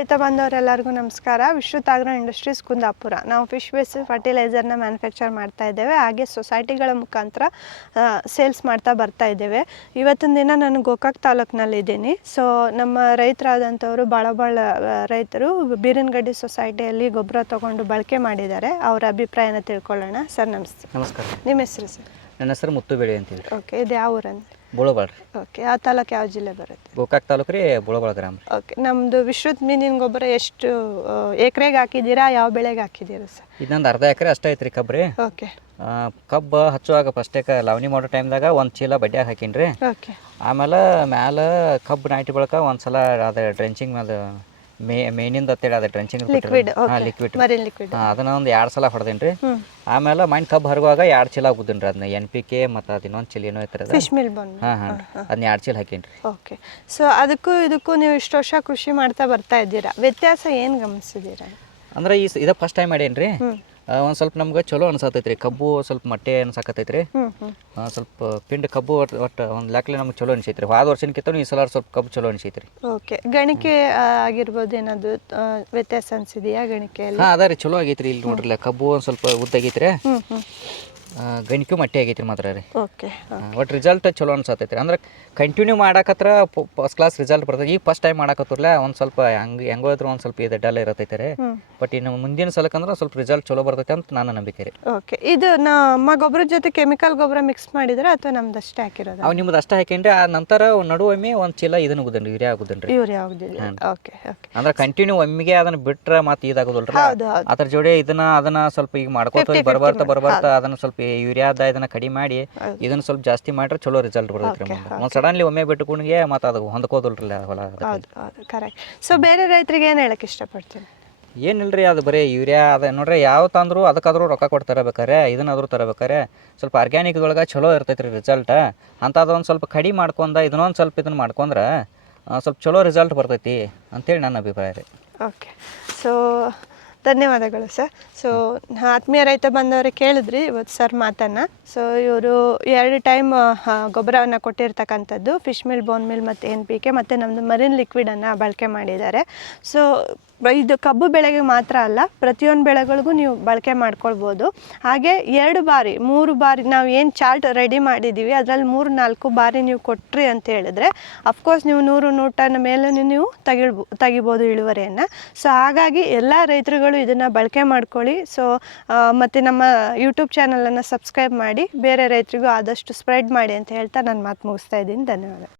ರೈತ ಬಾಂಧವರೆಲ್ಲರಿಗೂ ನಮಸ್ಕಾರ. ವಿಶ್ರುತ್ agro industries Kundapura. ನಾವು ಫಿಶ್ ಬೇಸ್ಡ್ ಫರ್ಟಿಲೈಸರ್ನ ಮ್ಯಾನುಫ್ಯಾಕ್ಚರ್ ಮಾಡ್ತಾ ಇದ್ದೇವೆ. ಹಾಗೆ ಸೊಸೈಟಿಗಳ ಮುಖಾಂತರ ಸೇಲ್ಸ್ ಮಾಡ್ತಾ ಬರ್ತಾ ಇದ್ದೇವೆ. ಇವತ್ತಿನ ದಿನ ನಾನು ಗೋಕಾಕ್ ತಾಲೂಕಿನಲ್ಲಿದ್ದೀನಿ. ಸೊ ನಮ್ಮ ರೈತರಾದಂಥವರು ಭಾಳ ರೈತರು ಬೀರನಗಡ್ಡಿ ಸೊಸೈಟಿಯಲ್ಲಿ ಗೊಬ್ಬರ ತೊಗೊಂಡು ಬಳಕೆ ಮಾಡಿದ್ದಾರೆ. ಅವರ ಅಭಿಪ್ರಾಯನ ತಿಳ್ಕೊಳ್ಳೋಣ. ಸರ್ ನಮಸ್ತೆ. ನಮಸ್ಕಾರ. ನಿಮ್ಮ ಹೆಸರು ಸರ್? ನನ್ನ ಹೆಸರು ಮುತ್ತುಬೇಳಿ ಅಂತೀವಿ. ಓಕೆ, ಇದು ಯಾವ ಊರಂದ್ರೆ? ಬೋಳಬಾಳ ರೀ. ಓಕೆ, ಯಾವ ತಾಲೂಕು ಯಾವ ಜಿಲ್ಲೆ ಬರುತ್ತೆ? ಗೋಕಾಕ್ ತಾಲೂಕು ರೀ, ಬೋಳಬಾಳ ಗ್ರಾಮ. ಓಕೆ, ನಮ್ಮದು ವಿಶ್ರುತ್ ಮೀನಿನ ಗೊಬ್ಬರ ಎಷ್ಟು ಎಕರೆಗೆ ಹಾಕಿದ್ದೀರಾ, ಯಾವ ಬೆಳೆಗೆ ಹಾಕಿದ್ದೀರಾ ಸರ್? ಇದೊಂದು ಅರ್ಧ ಎಕರೆ ಅಷ್ಟೇ ಐತ್ರಿ ಕಬ್ಬು ರೀ. ಓಕೆ. ಕಬ್ಬು ಹಚ್ಚುವಾಗ ಫಸ್ಟೇಕ ಲವಣಿ ಮಾಡೋ ಟೈಮ್ದಾಗ ಒಂದು ಚೀಲ ಬಡ್ಡ್ಯಾಗ ಹಾಕೀನಿ ರೀ. ಓಕೆ. ಆಮೇಲೆ ಮ್ಯಾಲೆ ಕಬ್ಬು ನಾಟಿ ಬಳಕ ಒಂದು ಸಲ ಅದು ಡ್ರೆಂಚಿಂಗ್ ಮೇಲೆ ಮೇನಿಂದ ಅಂತೇಳಿ ಅದು drenching liquid liquid marine liquid ಅದನ್ನ ಒಂದು 2 ಸಲ ಹೊಡೆದೇನಿ ರೀ. ಆಮೇಲೆ ಮೈನ್ ಕಬ್ಬು ಹರುವಾಗ 2 ಚೀಲ ಹಾಕುದೀನಿ ರೀ. ಅದನ್ನ NPK ಮತ್ತು ಅದು ಇನ್ನೊಂದು ಚೀಲ ಏನೋ ಐತ್ರಿ, ಫಿಶ್ ಮಿಲ್ ಬಂದು. ಅದನ್ನ 2 ಚೀಲ ಹಾಕೀನಿ ರೀ. ಓಕೆ. ಸೊ ಅದಕ್ಕೂ ಇದಕ್ಕೂ ನೀವು ಇಷ್ಟು ವರ್ಷ ಕೃಷಿ ಮಾಡ್ತಾ ಬರ್ತಾ ಇದ್ದೀರಾ, ವ್ಯತ್ಯಾಸ ಏನು ಗಮನಿಸಿದ್ದೀರಾ? ಅಂದ್ರೆ ಇದು ಫಸ್ಟ್ ಟೈಮ್ ಮಾಡೇನಿ ರೀ. ಒಂದು ಸ್ವಲ್ಪ ನಮ್ಗೆ ಚಲೋ ಅನ್ಸತೈತ್ರಿ. ಕಬ್ಬು ಸ್ವಲ್ಪ ಮಟ್ಟೆ ಅನ್ಸಾಕತೈತ್ರಿ. ಸ್ವಲ್ಪ ಪಿಂಡ್ ಕಬ್ಬು ಒಟ್ಟು ಒಂದು ಲೆಕ್ಕಲೆ ನಮ್ಗೆ ಚಲೋ ಅನ್ಸೈತ್ರಿ. ಹೋದ ವರ್ಷಕ್ಕಿಂತ ಈ ಸಲ ಸ್ವಲ್ಪ ಕಬ್ಬು ಚಲೋ ಅನ್ಸೈತ್ರಿ. ಓಕೆ. ಗಣಿಕೆ ಆಗಿರ್ಬೋದು, ಏನಾದ್ರು ವ್ಯತ್ಯಾಸ ಅನ್ಸಿದೆಯಾ ಗಣಿಕೆಯಲ್ಲಿ? ಅದ ರೀ, ಚಲೋ ಆಗೈತ್ರಿ. ಇಲ್ಲಿ ನೋಡ್ರಲ್ಲ, ಕಬ್ಬು ಒಂದು ಸ್ವಲ್ಪ ಉದ್ದಾಗೈತ್ರಿ, ಗಣಿಕೆ ಮಟ್ಟಿ ಆಗೈತ್ರಿ ಮಾತ್ರ ರೀ. ಓಕೆ. ಒಟ್ಟು ರಿಸಲ್ಟ್ ಚಲೋ ಅನ್ಸತೈತ್ರಿ. ಅಂದ್ರೆ ಕಂಟಿನ್ಯೂ ಮಾಡಾಕತ್ರ ಫಸ್ಟ್ ಕ್ಲಾಸ್ ರಿಸಲ್ಟ್ ಬರ್ತದೆ. ಈಗ ಫಸ್ಟ್ ಟೈಮ್ ಮಾಡಾಕತ್ತಿರಲ್ಲ, ಒಂದು ಸ್ವಲ್ಪ ಹೆಂಗೋ ಇದ್ರು ಒಂದು ಸ್ವಲ್ಪ ಇದು ಡಲ್ ಇರತೈತೆ ರೀ. ಬಟ್ ಇನ್ನು ಮುಂದಿನ ಸಲಕ್ಕಂದ್ರೆ ಸ್ವಲ್ಪ ರಿಸಲ್ಟ್ ಚಲೋ ಬರ್ತೈತೆ ಅಂತ ನನ್ನ ನಂಬಿಕೆ ರೀ. ಓಕೆ. ಇದು ನಮ್ಮ ಗೊಬ್ಬರದ ಜೊತೆ ಕೆಮಿಕಲ್ ಗೊಬ್ಬರ ಮಿಕ್ಸ್ ಮಾಡಿದ್ರೆ ಅಥವಾ ನಮ್ದು ಅಷ್ಟೇ ಹಾಕಿರೋದು? ಅವು ನಿಮ್ದು ಅಷ್ಟೇ ಹಾಕೇನ್ರಿ. ಆ ನಂತರ ನಡುವೊಮ್ಮೆ ಒಂದು ಚೀಲ ಇದನ್ನ ಉಗುದನ್ರಿ, ಯೂರಿಯಾ ಆಗುದನ್ರಿ. ಯೂರಿಯಾ ಆಗುದಿಲ್ಲ. ಓಕೆ. ಓಕೆ. ಅಂದ್ರೆ ಕಂಟಿನ್ಯೂ ಒಮ್ಮಿಗೆ ಅದನ್ನ ಬಿಟ್ರೆ ಮತ್ತೆ ಇದಾಗೋದಲ್ರಿ. ಅದ್ರ ಜೋಡಿ ಅದನ್ನ ಸ್ವಲ್ಪ ಈಗ ಮಾಡ್ಕೋತ ಬರ್ಬಾರ್ತಾ ಅದನ್ನ ಸ್ವಲ್ಪ ಯೂರಿಯಾದ ಇದನ್ನ ಕಡಿಮೆ ಮಾಡಿ ಇದನ್ನ ಸ್ವಲ್ಪ ಜಾಸ್ತಿ ಮಾಡ್ರೆ ಚಲೋ ರಿಸಲ್ಟ್ ಬರ್ತೈತ್ರಿ. ಒಂದು ಸಡನ್ಲಿ ಒಮ್ಮೆ ಬಿಟ್ಟುಕೊಂಡ್ಗೆ ಮತ್ತೆ ಅದು ಹೊಂದ್ಕೋದಲ್ರಿ ಹೊಲ. ಹೌದು, ಕರೆಕ್ಟ್. ಸೊ ಬೇರೆ ರೈತರಿಗೆ ಏನು ಹೇಳಕ್ಕೆ ಇಷ್ಟಪಡ್ತೀನಿ? ಏನಿಲ್ರಿ, ಅದು ಬರೀ ಯೂರಿಯಾ ಅದ ನೋಡ್ರಿ. ಯಾವ ತಂದ್ರು ಅದಕ್ಕಾದ್ರೂ ರೊಕ್ಕ ಕೊಟ್ಟು ತರಬೇಕಾರೆ, ಇದನ್ನಾದ್ರೂ ತರಬೇಕಾರೆ ಸ್ವಲ್ಪ ಆರ್ಗ್ಯಾನಿಕ್ದೊಳಗೆ ಚಲೋ ಇರ್ತೈತ್ರಿ ರಿಸಲ್ಟ್. ಅಂಥದ್ದೊಂದು ಸ್ವಲ್ಪ ಕಡಿಮೆ ಇದನ್ನೊಂದು ಸ್ವಲ್ಪ ಇದನ್ನ ಮಾಡ್ಕೊಂಡ್ರೆ ಸ್ವಲ್ಪ ಚಲೋ ರಿಸಲ್ಟ್ ಬರ್ತೈತಿ ಅಂತೇಳಿ ನನ್ನ ಅಭಿಪ್ರಾಯ ರೀ. ಓಕೆ. ಸೊ ಧನ್ಯವಾದಗಳು ಸರ್. ಸೊ ಆತ್ಮೀಯ ರೈತ ಬಂದವರು ಕೇಳಿದ್ರಿ ಇವತ್ತು ಸರ್ ಮಾತನ್ನು. ಸೊ ಇವರು 2 ಟೈಮ್ ಗೊಬ್ಬರವನ್ನು ಕೊಟ್ಟಿರ್ತಕ್ಕಂಥದ್ದು, ಫಿಶ್ ಮಿಲ್, ಬೋನ್ ಮಿಲ್ ಮತ್ತು NPK ಮತ್ತು ನಮ್ಮದು ಮರಿನ್ ಲಿಕ್ವಿಡನ್ನು ಬಳಕೆ ಮಾಡಿದ್ದಾರೆ. ಸೊ ಇದು ಕಬ್ಬು ಬೆಳೆಗೆ ಮಾತ್ರ ಅಲ್ಲ, ಪ್ರತಿಯೊಂದು ಬೆಳೆಗಳಿಗೂ ನೀವು ಬಳಕೆ ಮಾಡ್ಕೊಳ್ಬೋದು. ಹಾಗೆ 2 ಬಾರಿ 3 ಬಾರಿ ನಾವು ಏನು ಚಾರ್ಟ್ ರೆಡಿ ಮಾಡಿದ್ದೀವಿ ಅದರಲ್ಲಿ 3-4 ಬಾರಿ ನೀವು ಕೊಟ್ರಿ ಅಂತ ಹೇಳಿದ್ರೆ ಅಫ್ಕೋರ್ಸ್ ನೀವು 100 ಟನ್ ಮೇಲೆ ನೀವು ತೆಗಿಬೋದು ಇಳುವರಿಯನ್ನು. ಸೊ ಹಾಗಾಗಿ ಎಲ್ಲ ರೈತರುಗಳು ಇದನ್ನು ಬಳಕೆ ಮಾಡ್ಕೊಳ್ಳಿ. ಸೊ ಮತ್ತು ನಮ್ಮ ಯೂಟ್ಯೂಬ್ ಚಾನಲನ್ನು ಸಬ್ಸ್ಕ್ರೈಬ್ ಮಾಡಿ ಬೇರೆ ರೈತರಿಗೂ ಆದಷ್ಟು ಸ್ಪ್ರೆಡ್ ಮಾಡಿ ಅಂತ ಹೇಳ್ತಾ ನಾನು ಮಾತು ಮುಗಿಸ್ತಾ ಇದ್ದೀನಿ. ಧನ್ಯವಾದ.